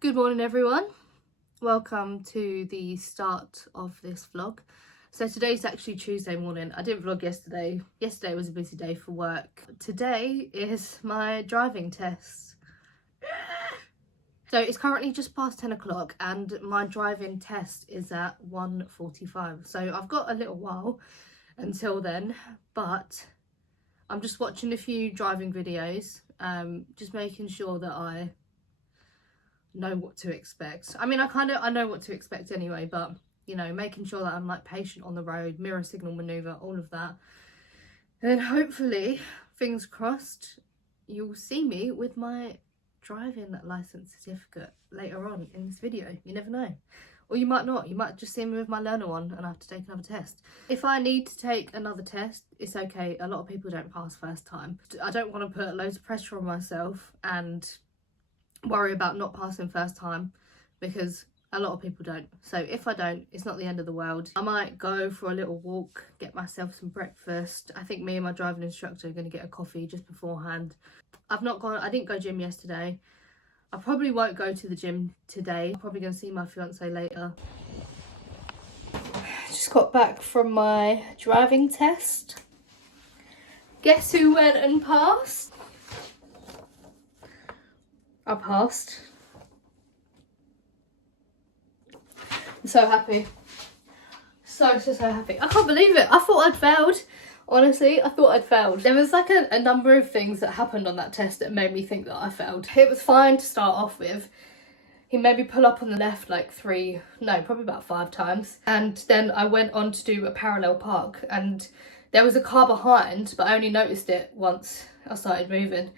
Good morning everyone, welcome to the start of this vlog. So today's actually Tuesday morning. I didn't vlog yesterday. Yesterday was a busy day for work. Today is my driving test. So it's currently just past 10 o'clock and my driving test is at 1:45. So I've got a little while until then, but I'm just watching a few driving videos, just making sure that I know what to expect. I mean, I know what to expect anyway, but you know, making sure that I'm like patient on the road, mirror signal maneuver, all of that. And hopefully, fingers crossed, you'll see me with my driving license certificate later on in this video. You never know. Or you might not. You might just see me with my learner one and I have to take another test. If I need to take another test, it's okay. A lot of people don't pass first time. I don't want to put loads of pressure on myself and worry about not passing first time, because a lot of people don't. So if I don't, it's not the end of the world. I might go for a little walk, get myself some breakfast. I think me and my driving instructor are going to get a coffee just beforehand. I didn't go gym yesterday. I probably won't go to the gym today. I'm probably going to see my fiance later. Just got back from my driving test. Guess who went and passed? I passed. I'm so happy. So happy. I can't believe it. I thought I'd failed. Honestly, I thought I'd failed. There was like a number of things that happened on that test that made me think that I failed. It was fine to start off with. He made me pull up on the left like probably about 5 times. And then I went on to do a parallel park and there was a car behind, but I only noticed it once I started moving.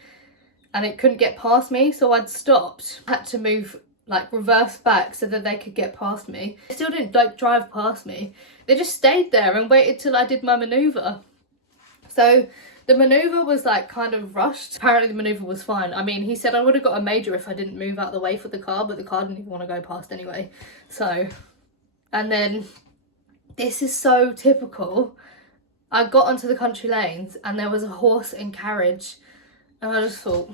And it couldn't get past me, so I'd stopped. I had to move, like reverse back so that they could get past me. They still didn't like drive past me. They just stayed there and waited till I did my manoeuvre. So the manoeuvre was like kind of rushed. Apparently the manoeuvre was fine. I mean, he said I would have got a major if I didn't move out of the way for the car, but the car didn't even want to go past anyway. So, and then this is so typical. I got onto the country lanes and there was a horse and carriage. And I just thought,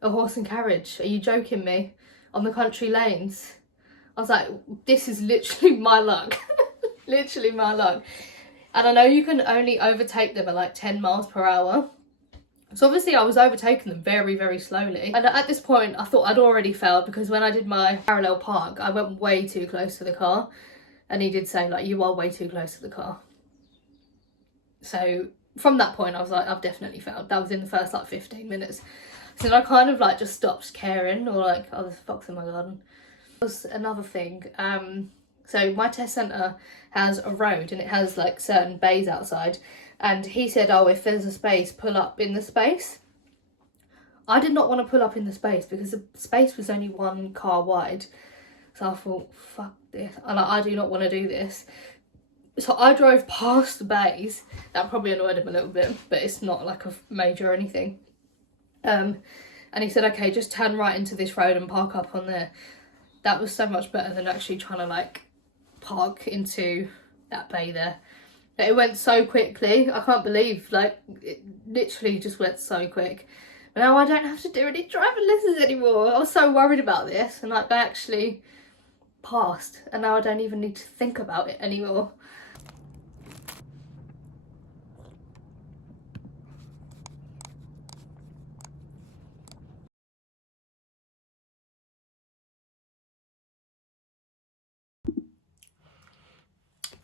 a horse and carriage? Are you joking me? On the country lanes? I was like, this is literally my luck. Literally my luck. And I know you can only overtake them at like 10 miles per hour. So obviously I was overtaking them very, very slowly. And at this point, I thought I'd already failed because when I did my parallel park, I went way too close to the car. And he did say, like, you are way too close to the car. So from that point, I was like, I've definitely failed. That was in the first like 15 minutes. So I kind of like just stopped caring, or like, oh, there's a fox in my garden. That was another thing. So my test centre has a road and it has like certain bays outside. And he said, oh, if there's a space, pull up in the space. I did not want to pull up in the space because the space was only 1 car wide. So I thought, fuck this. And I do not want to do this. So I drove past the bays. That probably annoyed him a little bit, but it's not like a major or anything. And he said, okay, just turn right into this road and park up on there. That was so much better than actually trying to like park into that bay there. It went so quickly. I can't believe, like, it literally just went so quick. But now I don't have to do any driving lessons anymore. I was so worried about this, and like I actually passed, and now I don't even need to think about it anymore.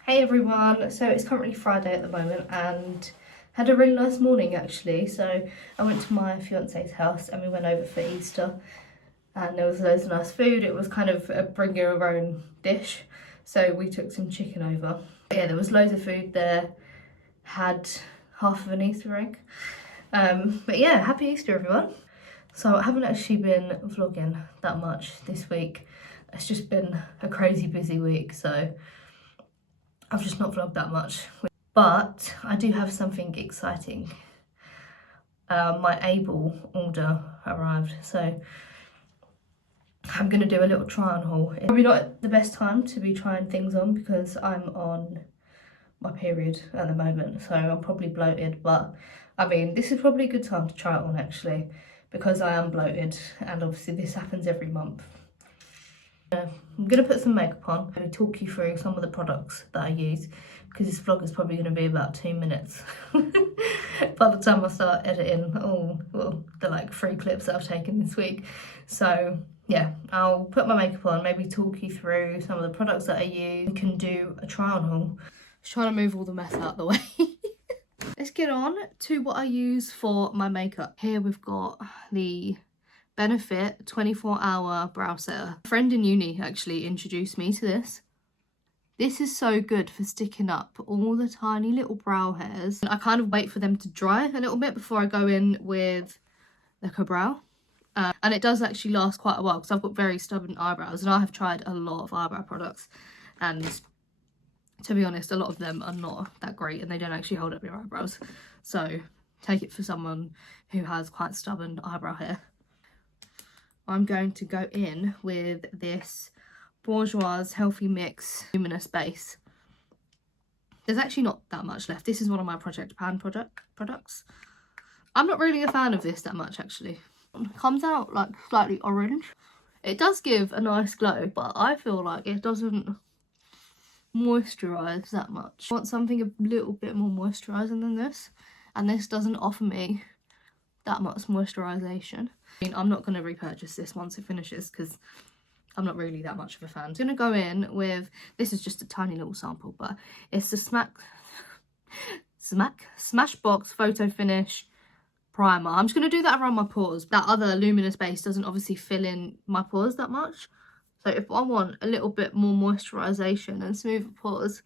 Hey everyone, so it's currently Friday at the moment and had a really nice morning actually. So I went to my fiance's house and we went over for Easter and there was loads of nice food. It was kind of a bring your own dish, so we took some chicken over. But yeah, there was loads of food there, had half of an Easter egg. But yeah, happy Easter everyone. So I haven't actually been vlogging that much this week. It's just been a crazy busy week, so I've just not vlogged that much. But I do have something exciting. My Abyl order arrived, so I'm going to do a little try on haul. It's probably not the best time to be trying things on because I'm on my period at the moment, so I'm probably bloated, but I mean, this is probably a good time to try it on actually, because I am bloated, and obviously this happens every month. I'm going to put some makeup on and talk you through some of the products that I use, because this vlog is probably going to be about 2 minutes by the time I start editing all, well, the like 3 clips that I've taken this week. So yeah, I'll put my makeup on, maybe talk you through some of the products that I use. We can do a try on haul. Just trying to move all the mess out of the way. Let's get on to what I use for my makeup. Here we've got the Benefit 24-hour brow setter. A friend in uni actually introduced me to this. This is so good for sticking up all the tiny little brow hairs. I kind of wait for them to dry a little bit before I go in with the Brow. And it does actually last quite a while because I've got very stubborn eyebrows, and I have tried a lot of eyebrow products, and to be honest, a lot of them are not that great and they don't actually hold up your eyebrows. So take it for someone who has quite stubborn eyebrow hair. I'm going to go in with this Bourjois Healthy Mix Luminous Base. There's actually not that much left. This is one of my Project Pan products. I'm not really a fan of this that much, actually. It comes out like slightly orange. It does give a nice glow, but I feel like it doesn't moisturise that much. I want something a little bit more moisturising than this, and this doesn't offer me that much moisturisation. I mean, I'm not going to repurchase this once it finishes because I'm not really that much of a fan. I'm going to go in with, this is just a tiny little sample, but it's the Smashbox Photo Finish Primer. I'm just going to do that around my pores. That other luminous base doesn't obviously fill in my pores that much. So if I want a little bit more moisturisation and smoother pores,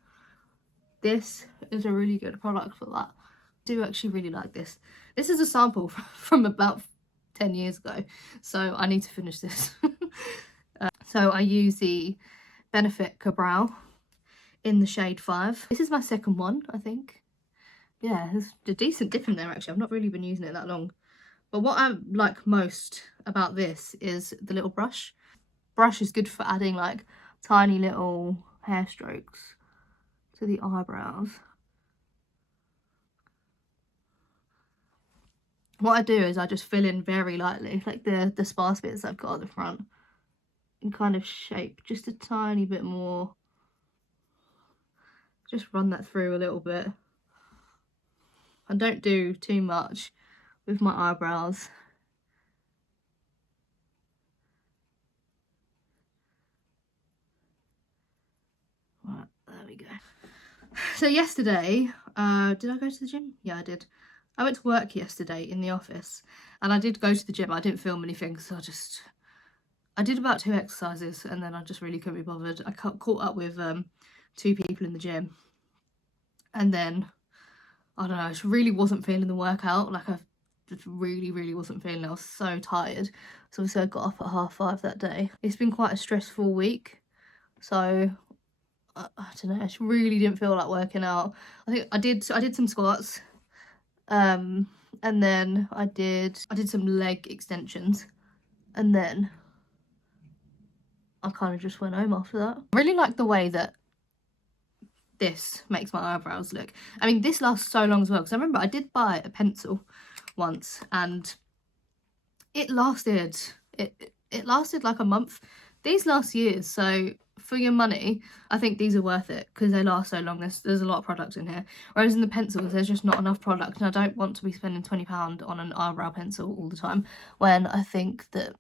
this is a really good product for that. I do actually really like this. This is a sample from about 10 years ago, so I need to finish this. So I use the Benefit Brow in the shade 5. This is my second one, I think. Yeah, there's a decent dip in there actually. I've not really been using it that long. But what I like most about this is the little brush. Brush is good for adding like tiny little hair strokes to the eyebrows. What I do is I just fill in very lightly, like the sparse bits I've got at the front, and kind of shape just a tiny bit more. Just run that through a little bit. I don't do too much with my eyebrows. Right, there we go. So yesterday, did I go to the gym? Yeah, I did. I went to work yesterday in the office, and I did go to the gym. I didn't film anything, so I did about 2 exercises, and then I just really couldn't be bothered. I caught up with 2 people in the gym, and then I don't know, I just really wasn't feeling the workout. Like I just really wasn't feeling it. I was so tired. So obviously I got up at 5:30 that day. It's been quite a stressful week, so I don't know, I just really didn't feel like working out. I think I did some squats, and then I did some leg extensions, and then I kind of just went home after that. I really like the way that this makes my eyebrows look. I mean, this lasts so long as well, because I remember I did buy a pencil once and it lasted like a month. These last years, so for your money I think these are worth it because they last so long. There's a lot of product in here, whereas in the pencils there's just not enough product, and I don't want to be spending £20 on an eyebrow pencil all the time when I think that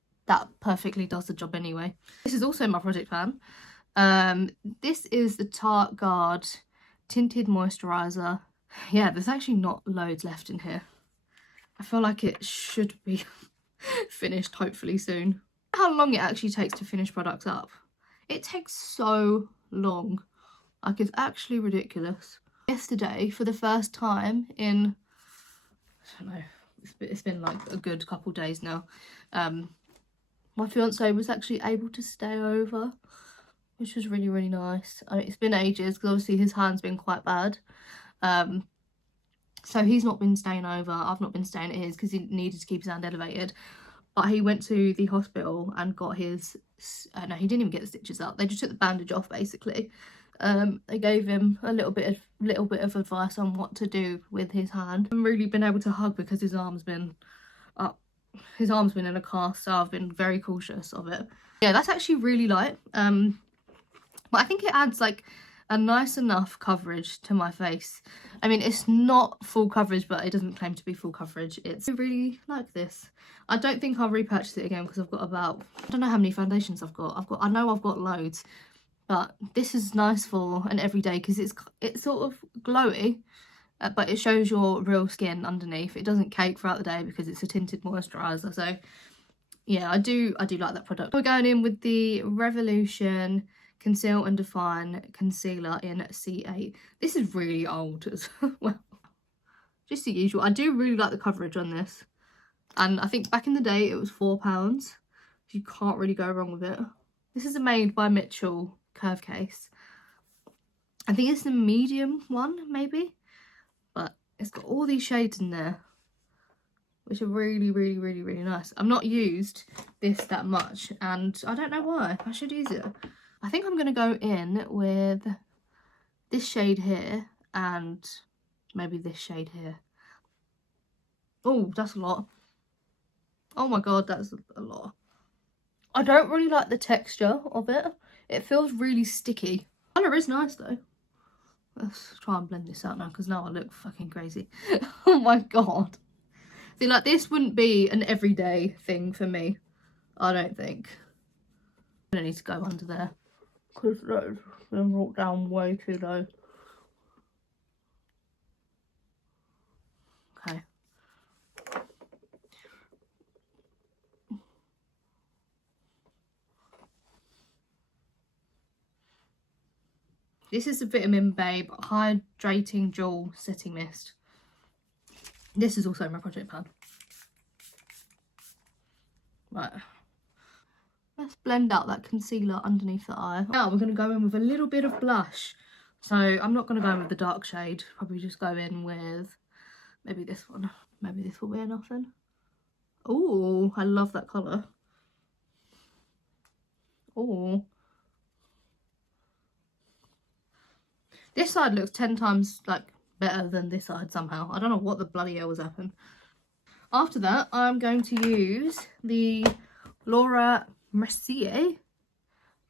perfectly does the job anyway. This is also my Project Pan. This is the Tarte Guard Tinted Moisturiser. Yeah, there's actually not loads left in here. I feel like it should be finished hopefully soon. How long it actually takes to finish products up. It takes so long. Like, it's actually ridiculous. Yesterday, for the first time in, I don't know, it's been like a good couple days now, my fiance was actually able to stay over, which was really nice. I mean, it's been ages because obviously his hand's been quite bad, so he's not been staying over. I've not been staying at his because he needed to keep his hand elevated, but he went to the hospital and got his no, he didn't even get the stitches out. They just took the bandage off basically. They gave him a little bit of advice on what to do with his hand. I haven't really been able to hug because his arm's been up his arm's been in a cast, so I've been very cautious of it. Yeah, that's actually really light. But I think it adds like a nice enough coverage to my face. I mean, it's not full coverage, but it doesn't claim to be full coverage. It's really like this. I don't think I'll repurchase it again because I've got about, I don't know how many foundations I've got. I know I've got loads, but this is nice for an everyday because it's sort of glowy, but it shows your real skin underneath. It doesn't cake throughout the day because it's a tinted moisturiser. So yeah, I do like that product. We're going in with the Revolution Conceal and Define Concealer in C8. This is really old as well. Just the usual. I do really like the coverage on this. And I think back in the day it was £4. You can't really go wrong with it. This is a Made by Mitchell curve case. I think it's the medium one, maybe. But it's got all these shades in there, which are really, really, really, really nice. I've not used this that much, and I don't know why. I should use it. I think I'm going to go in with this shade here and maybe this shade here. Oh, that's a lot. Oh my god, that's a lot. I don't really like the texture of it. It feels really sticky. Colour is nice though. Let's try and blend this out now because now I look fucking crazy. Oh my god. See, like, this wouldn't be an everyday thing for me, I don't think. I need to go under there because that's been brought down way too low. Okay. This is the Vitamin Babe Hydrating Dual Setting Mist. This is also my project pan. Right. Let's blend out that concealer underneath the eye. Now we're going to go in with a little bit of blush. So I'm not going to go in with the dark shade. Probably just go in with maybe this one. Maybe this will be enough then. Oh, I love that colour. Oh. This side looks 10 times like better than this side somehow. I don't know what the bloody hell has happened. After that, I'm going to use the Laura Mercier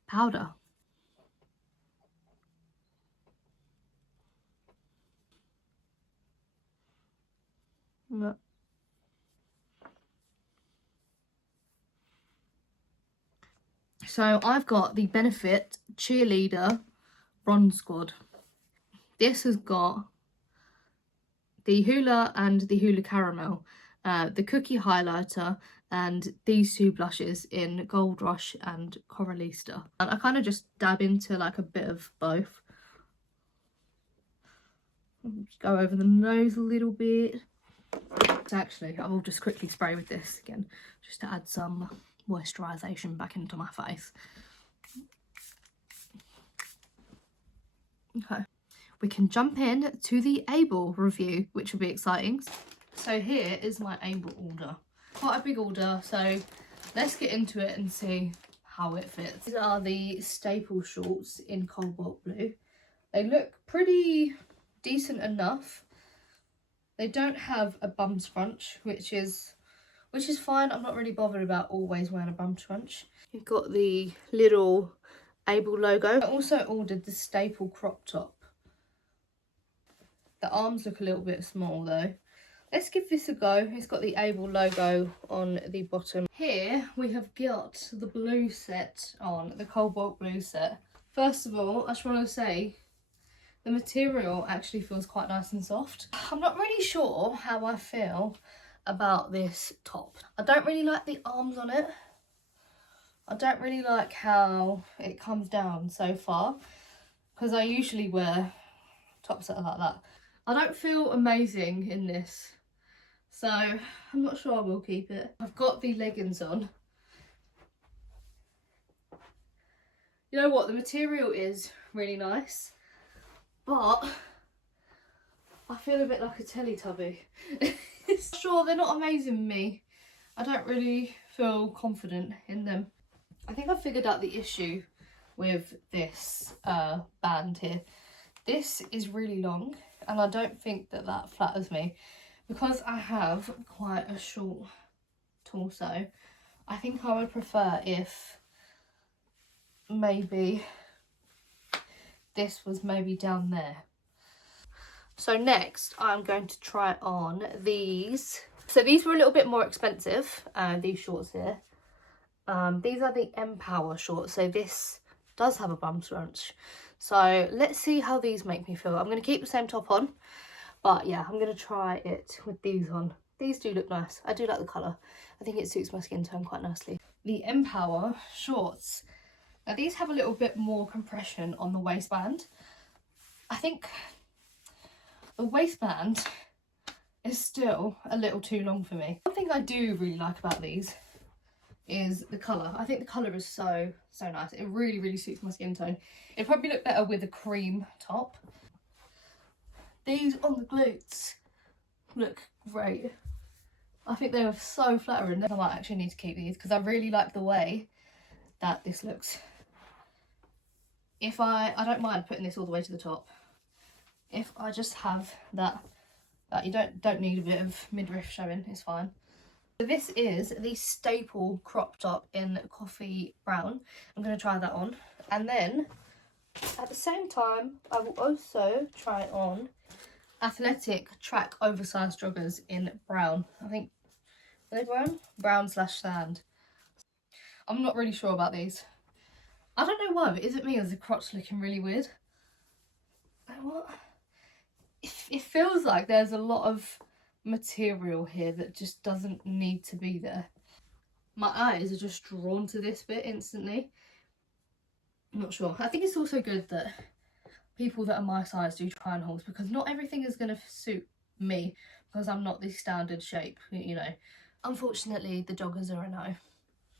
powder. Look. So I've got the Benefit Cheerleader Bronze Squad. This has got the Hoola and the Hoola Caramel, the Cookie Highlighter, and these two blushes in Gold Rush and Coralista. And I kind of just dab into like a bit of both. Just go over the nose a little bit. So actually, I will just quickly spray with this again, just to add some moisturisation back into my face. Okay, we can jump in to the Abyl review, which will be exciting. So here is my Abyl order. Quite a big order, so let's get into it and see how it fits. These are the staple shorts in cobalt blue. They look pretty decent enough. They don't have a bum scrunch, which is fine. I'm not really bothered about always wearing a bum scrunch. You've got the little Abyl logo. I also ordered the staple crop top. The arms look a little bit small though. Let's give this a go. It's got the Abyl logo on the bottom. Here we have got the blue set on, the cobalt blue set. First of all, I just want to say the material actually feels quite nice and soft. I'm not really sure how I feel about this top. I don't really like the arms on it. I don't really like how it comes down so far, because I usually wear tops that are like that. I don't feel amazing in this, so I'm not sure I will keep it. I've got the leggings on. You know what, the material is really nice, but I feel a bit like a Teletubby. Sure, they're not amazing me. I don't really feel confident in them. I think I figured out the issue with this band here. This is really long and I don't think that that flatters me because I have quite a short torso. I think I would prefer if maybe this was maybe down there. So next I'm going to try on these. So these were a little bit more expensive, these shorts here. These are the Empower shorts, so this does have a bum scrunch. So let's see how these make me feel. I'm going to keep the same top on, but yeah, I'm going to try it with these on. These do look nice. I do like the colour. I think it suits my skin tone quite nicely. The Empower shorts. Now these have a little bit more compression on the waistband. I think the waistband is still a little too long for me. One thing I do really like about these is the colour. I think the colour is so nice. It really suits my skin tone. It'd probably look better with a cream top. These on the glutes look great. I think they were so flattering. I might actually need to keep these because I really like the way that this looks. If I don't mind putting this all the way to the top. If I just have that you don't need a bit of midriff showing, it's fine. So this is the staple crop top in coffee brown. I'm going to try that on, and then at the same time I will also try on athletic track oversized joggers in brown. I think, are they brown? Brown / sand. I'm not really sure about these. I don't know why, but is it me or is the crotch looking really weird? What? It feels like there's a lot of material here that just doesn't need to be there. My eyes are just drawn to this bit instantly. I'm not sure. I think it's also good that people that are my size do try on hauls, because not everything is going to suit me because I'm not the standard shape, you know. Unfortunately, the joggers are a no.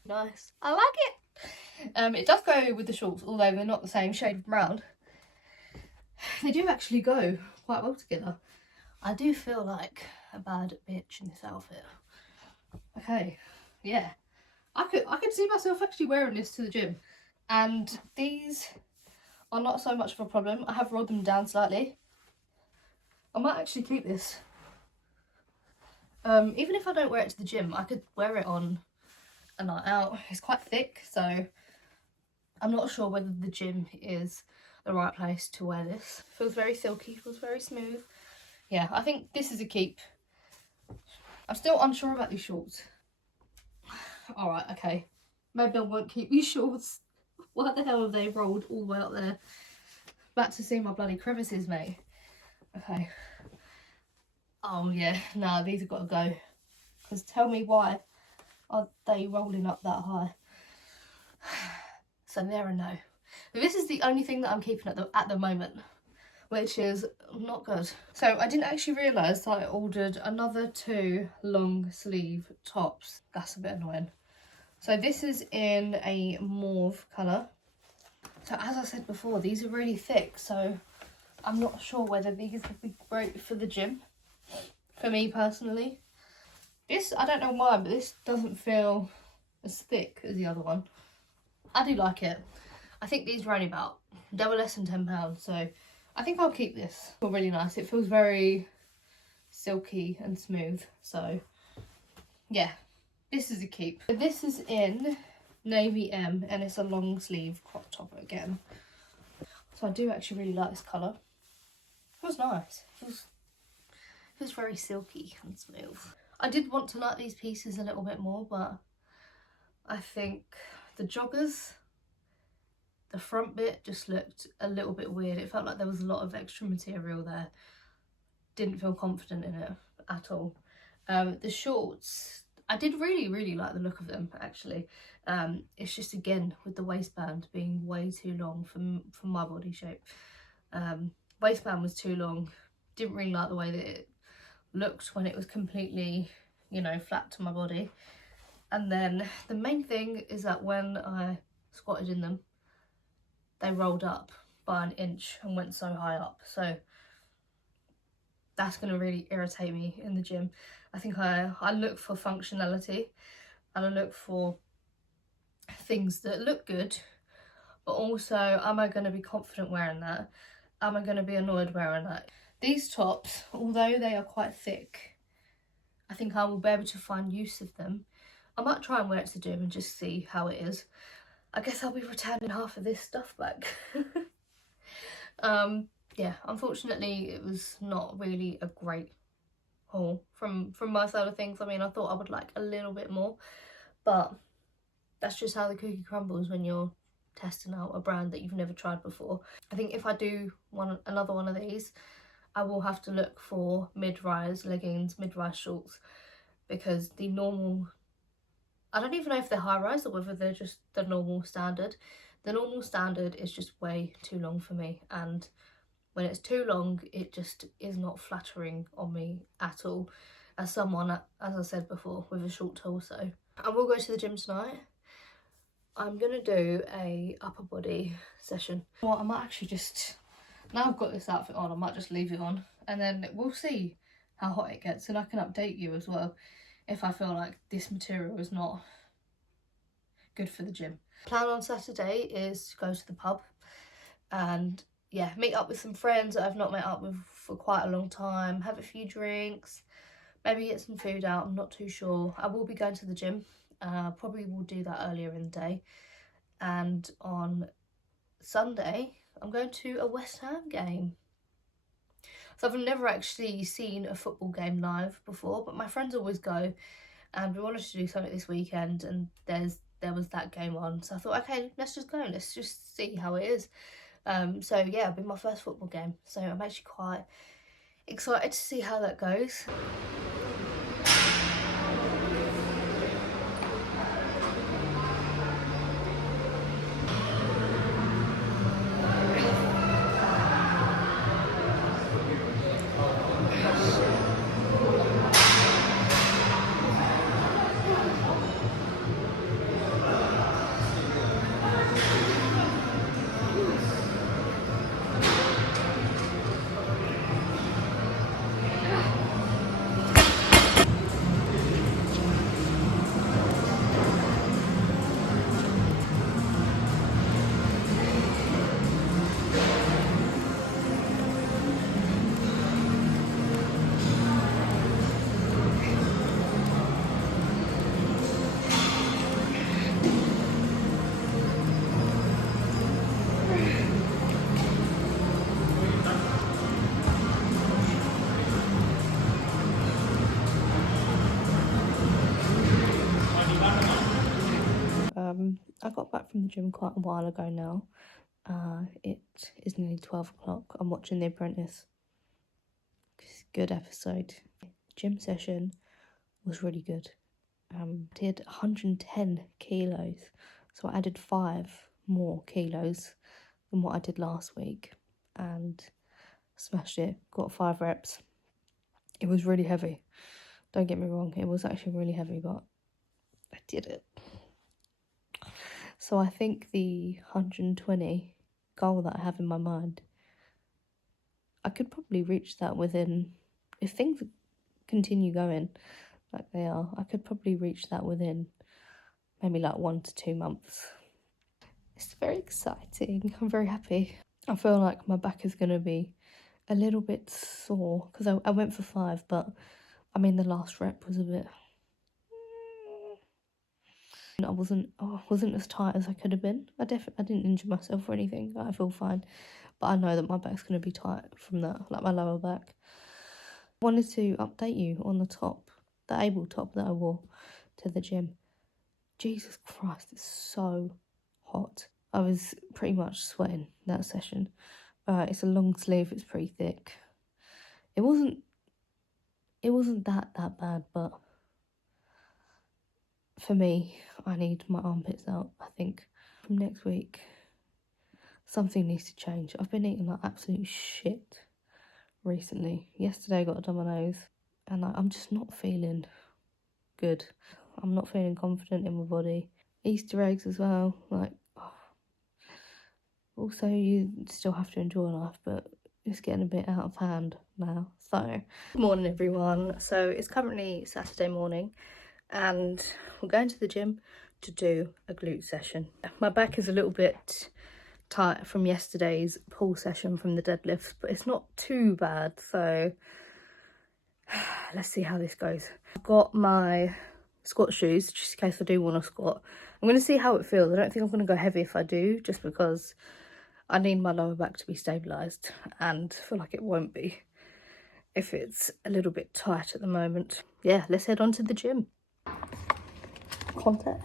Nice. I like it. It does go with the shorts, although they're not the same shade of brown. They do actually go quite well together. I do feel like a bad bitch in this outfit. Okay, yeah. I could see myself actually wearing this to the gym. And these are not so much of a problem. I have rolled them down slightly. I might actually keep this. Even if I don't wear it to the gym, I could wear it on a night out. It's quite thick, so I'm not sure whether the gym is the right place to wear this. Feels very silky, feels very smooth. Yeah, I think this is a keep. I'm still unsure about these shorts. Alright, okay. Maybe I won't keep these shorts. Why the hell have they rolled all the way up there? Back to see my bloody crevices, mate. Okay. Oh yeah, nah, these have got to go. Because tell me, why are they rolling up that high? So they're a no. This is the only thing that I'm keeping at the moment, which is not good. So I didn't actually realise that I ordered another 2 long sleeve tops. That's a bit annoying. So this is in a mauve colour. So as I said before, these are really thick, so I'm not sure whether these would be great for the gym. For me personally. This, I don't know why, but this doesn't feel as thick as the other one. I do like it. I think these were only they were less than £10, so I think I'll keep this. It's really nice. It feels very silky and smooth, so yeah, this is a keep. This is in Navy M, and it's a long sleeve crop top again. So I do actually really like this colour. Feels nice. Feels very silky and smooth. I did want to like these pieces a little bit more, but I think the joggers, the front bit just looked a little bit weird. It felt like there was a lot of extra material there. Didn't feel confident in it at all. The shorts, I did really like the look of them, actually. It's just, again, with the waistband being way too long for my body shape. Waistband was too long. Didn't really like the way that it looked when it was completely, you know, flat to my body. And then the main thing is that when I squatted in them, they rolled up by an inch and went so high up. So that's going to really irritate me in the gym. I think I look for functionality, and I look for things that look good, but also, am I going to be confident wearing that? Am I going to be annoyed wearing that? These tops, although they are quite thick, I think I will be able to find use of them. I might try and wear it to the gym and just see how it is. I guess I'll be returning half of this stuff back. Yeah, unfortunately it was not really a great haul from my side of things. I mean, I thought I would like a little bit more, but that's just how the cookie crumbles when you're testing out a brand that you've never tried before. I think if I do another one of these, I will have to look for mid-rise leggings, mid-rise shorts, because the normal, I don't even know if they're high-rise or whether they're just the normal standard. The normal standard is just way too long for me, and when it's too long, it just is not flattering on me at all, as someone, as I said before, with a short torso. I will go to the gym tonight. I'm gonna do a upper body session. Well, I might actually just, now I've got this outfit on, I might just leave it on, and then we'll see how hot it gets, and I can update you as well if I feel like this material is not good for the gym. Plan on Saturday is to go to the pub and yeah, meet up with some friends that I've not met up with for quite a long time, have a few drinks, maybe get some food out, I'm not too sure. I will be going to the gym, probably will do that earlier in the day. And on Sunday, I'm going to a West Ham game. So I've never actually seen a football game live before, but my friends always go, and we wanted to do something this weekend, and there was that game on. So I thought, okay, let's just go, let's just see how it is. So yeah, it'll be my first football game, so I'm actually quite excited to see how that goes. I got back from the gym quite a while ago now. It is nearly 12 o'clock. I'm watching The Apprentice. It's a good episode. Gym session was really good. Did 110 kilos, so I added 5 more kilos than what I did last week and smashed it. Got 5 reps. It was really heavy. Don't get me wrong, it was actually really heavy, but I did it. So I think the 120 goal that I have in my mind, I could probably reach that within, if things continue going like they are, I could probably reach that within maybe like 1 to 2 months. It's very exciting. I'm very happy. I feel like my back is going to be a little bit sore because I went for 5, but I mean the last rep was a bit, I wasn't as tight as I could have been. I didn't injure myself or anything. I feel fine, but I know that my back's going to be tight from that, like my lower back. I wanted to update you on the top, the Abyl top that I wore to the gym. Jesus Christ, it's so hot. I was pretty much sweating that session. It's a long sleeve, it's pretty thick. It wasn't that bad, but for me, I need my armpits out, I think. From next week, something needs to change. I've been eating like absolute shit recently. Yesterday I got a Domino's and I'm just not feeling good. I'm not feeling confident in my body. Easter eggs as well, like, oh. Also you still have to enjoy life, but it's getting a bit out of hand now. So, good morning everyone. So it's currently Saturday morning and we're going to the gym to do a glute session. My back is a little bit tight from yesterday's pull session from the deadlifts, but it's not too bad, so let's see how this goes. I've got my squat shoes, just in case I do want to squat. I'm going to see how it feels. I don't think I'm going to go heavy if I do, just because I need my lower back to be stabilised, and I feel like it won't be if it's a little bit tight at the moment. Yeah, let's head on to the gym. Contact.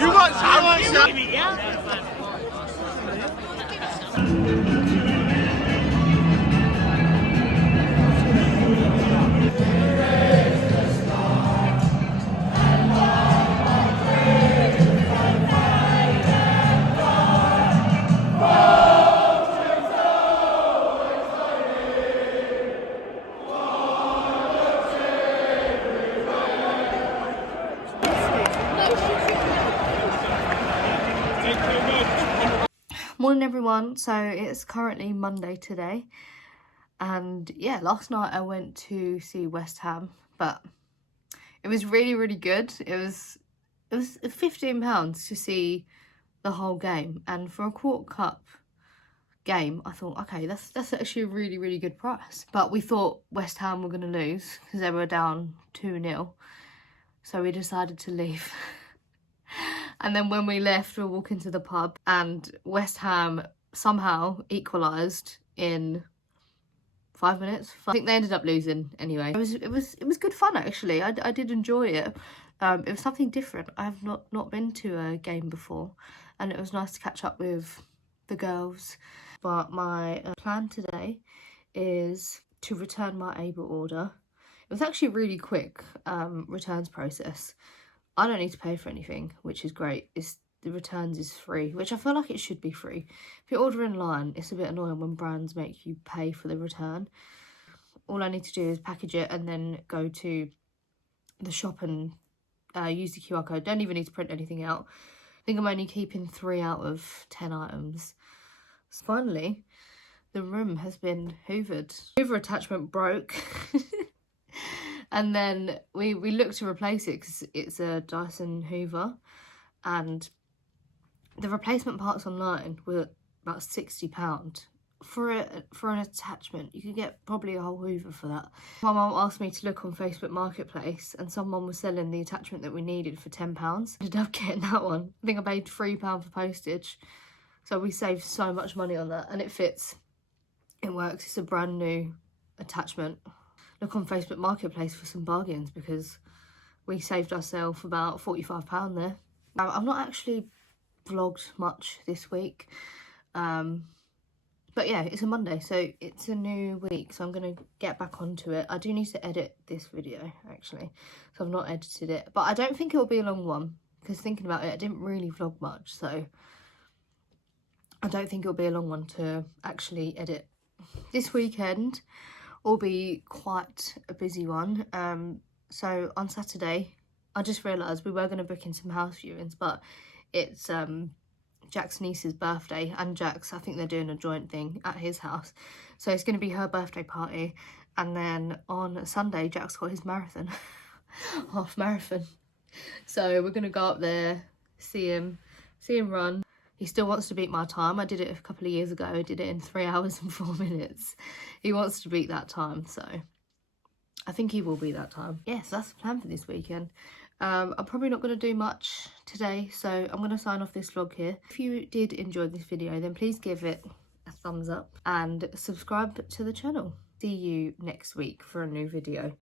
You want some? Morning everyone. So it's currently Monday today, and yeah, last night I went to see West Ham, but it was really good. It was £15 to see the whole game, and for a quarter cup game I thought, okay, that's actually a really good price. But we thought West Ham were going to lose because they were down 2-0, so we decided to leave. And then when we left, we were walking to the pub, and West Ham somehow equalised in 5 minutes. I think they ended up losing anyway. It was good fun actually. I did enjoy it. It was something different. I've not been to a game before, and it was nice to catch up with the girls. But my plan today is to return my Abyl order. It was actually a really quick returns process. I don't need to pay for anything, which is great. The returns is free, which I feel like it should be free. If you order in line, it's a bit annoying when brands make you pay for the return. All I need to do is package it and then go to the shop and use the QR code. Don't even need to print anything out. I think I'm only keeping 3 out of 10 items. So finally, the room has been hoovered. Hoover attachment broke. And then we looked to replace it because it's a Dyson Hoover, and the replacement parts online were about £60 for an attachment. You could get probably a whole Hoover for that. My mum asked me to look on Facebook Marketplace, and someone was selling the attachment that we needed for £10. I ended up getting that one. I think I paid £3 for postage, so we saved so much money on that, and it fits. It works. It's a brand new attachment. Look on Facebook Marketplace for some bargains, because we saved ourselves about £45 there. I've not actually vlogged much this week, but yeah, it's a Monday, so it's a new week, so I'm going to get back onto it. I do need to edit this video actually, so I've not edited it, but I don't think it'll be a long one, because thinking about it, I didn't really vlog much, so I don't think it'll be a long one to actually edit. This weekend will be quite a busy one. So on Saturday, I just realised we were going to book in some house viewings, but it's Jack's niece's birthday, and Jack's, I think they're doing a joint thing at his house, so it's going to be her birthday party. And then on Sunday, Jack's got his marathon, half marathon, so we're going to go up there, see him run. He still wants to beat my time. I did it a couple of years ago. I did it in 3 hours and 4 minutes. He wants to beat that time, so I think he will be that time. Yes, that's the plan for this weekend. I'm probably not going to do much today, so I'm going to sign off this vlog here. If you did enjoy this video, then please give it a thumbs up and subscribe to the channel. See you next week for a new video.